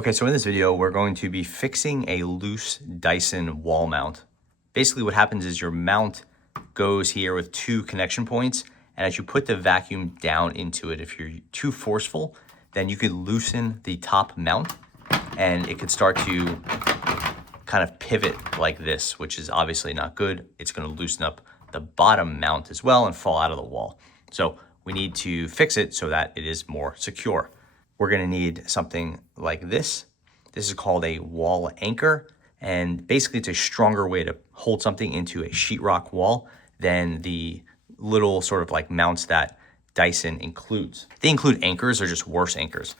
Okay, so in this video, we're going to be fixing a loose Dyson wall mount. Basically what happens is your mount goes here with two connection points, and as you put the vacuum down into it, if you're too forceful, then you could loosen the top mount and it could start to kind of pivot like this, which is obviously not good. It's going to loosen up the bottom mount as well and fall out of the wall. So we need to fix it so that it is more secure. We're going to need something like this. This is called a wall anchor, and basically it's a stronger way to hold something into a sheetrock wall than the little sort of like mounts that Dyson includes. They include anchors or just worse anchors.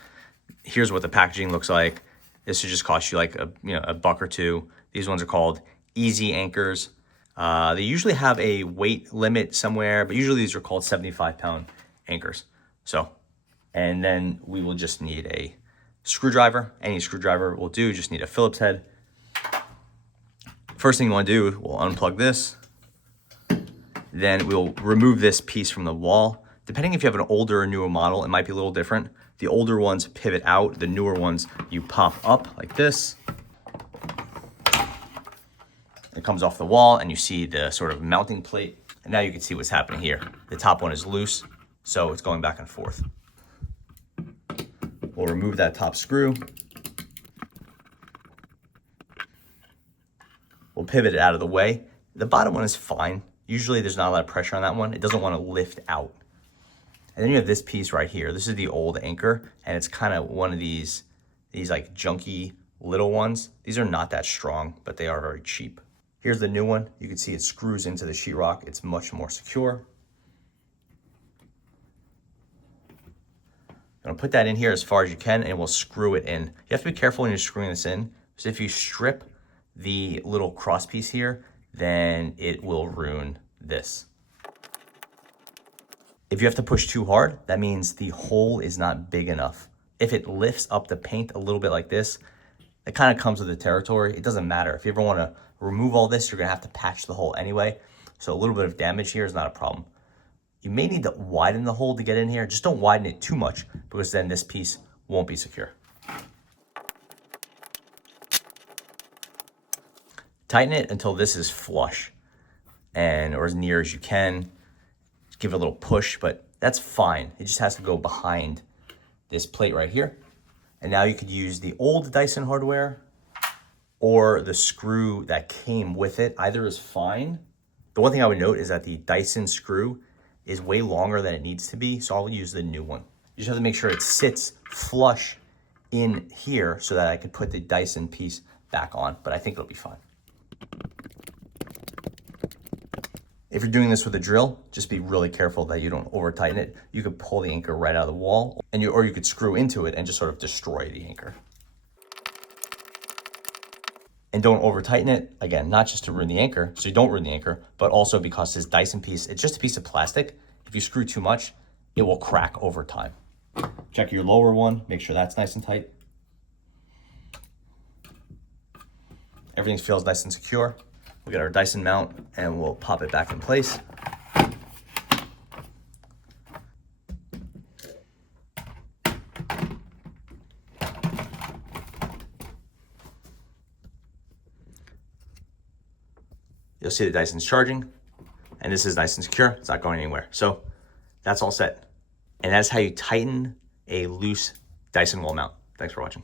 Here's what the packaging looks like. This should just cost you like a buck or two. These ones are called easy anchors. They usually have a weight limit somewhere, but usually these are called 75-pound anchors. And then we will just need a screwdriver. Any screwdriver will do, just need a Phillips head. First thing you want to do, we'll unplug this. Then we'll remove this piece from the wall. Depending if you have an older or newer model, it might be a little different. The older ones pivot out, the newer ones you pop up like this. It comes off the wall and you see the sort of mounting plate. And now you can see what's happening here. The top one is loose, so it's going back and forth. We'll remove that top screw. We'll pivot it out of the way. The bottom one is fine. Usually there's not a lot of pressure on that one. It doesn't want to lift out. And then you have this piece right here. This is the old anchor, and it's kind of one of these like junky little ones. These are not that strong, but they are very cheap. Here's the new one. You can see it screws into the sheetrock. It's much more secure. I'm gonna put that in here as far as you can, and we'll screw it in. You have to be careful when you're screwing this in, because if you strip the little cross piece here, then it will ruin this. If you have to push too hard, that means the hole is not big enough. If it lifts up the paint a little bit like this, it kind of comes with the territory. It doesn't matter. If you ever want to remove all this, you're gonna have to patch the hole anyway. So a little bit of damage here is not a problem. You may need to widen the hole to get in here. Just don't widen it too much, because then this piece won't be secure. Tighten it until this is flush or as near as you can. Give it a little push, but that's fine. It just has to go behind this plate right here. And now you could use the old Dyson hardware or the screw that came with it. Either is fine. The one thing I would note is that the Dyson screw is way longer than it needs to be, so I'll use the new one. You just have to make sure it sits flush in here so that I could put the Dyson piece back on, but I think it'll be fine. If you're doing this with a drill, just be really careful that you don't over tighten it. You could pull the anchor right out of the wall, or you could screw into it and just sort of destroy the anchor. And don't over tighten it, again, not just to ruin the anchor, so you don't ruin the anchor, but also because this Dyson piece, it's just a piece of plastic. If you screw too much, it will crack over time. Check your lower one, make sure that's nice and tight. Everything feels nice and secure. We'll get our Dyson mount and we'll pop it back in place. You'll see the Dyson's charging, and this is nice and secure. It's not going anywhere. So that's all set. And that's how you tighten a loose Dyson wall mount. Thanks for watching.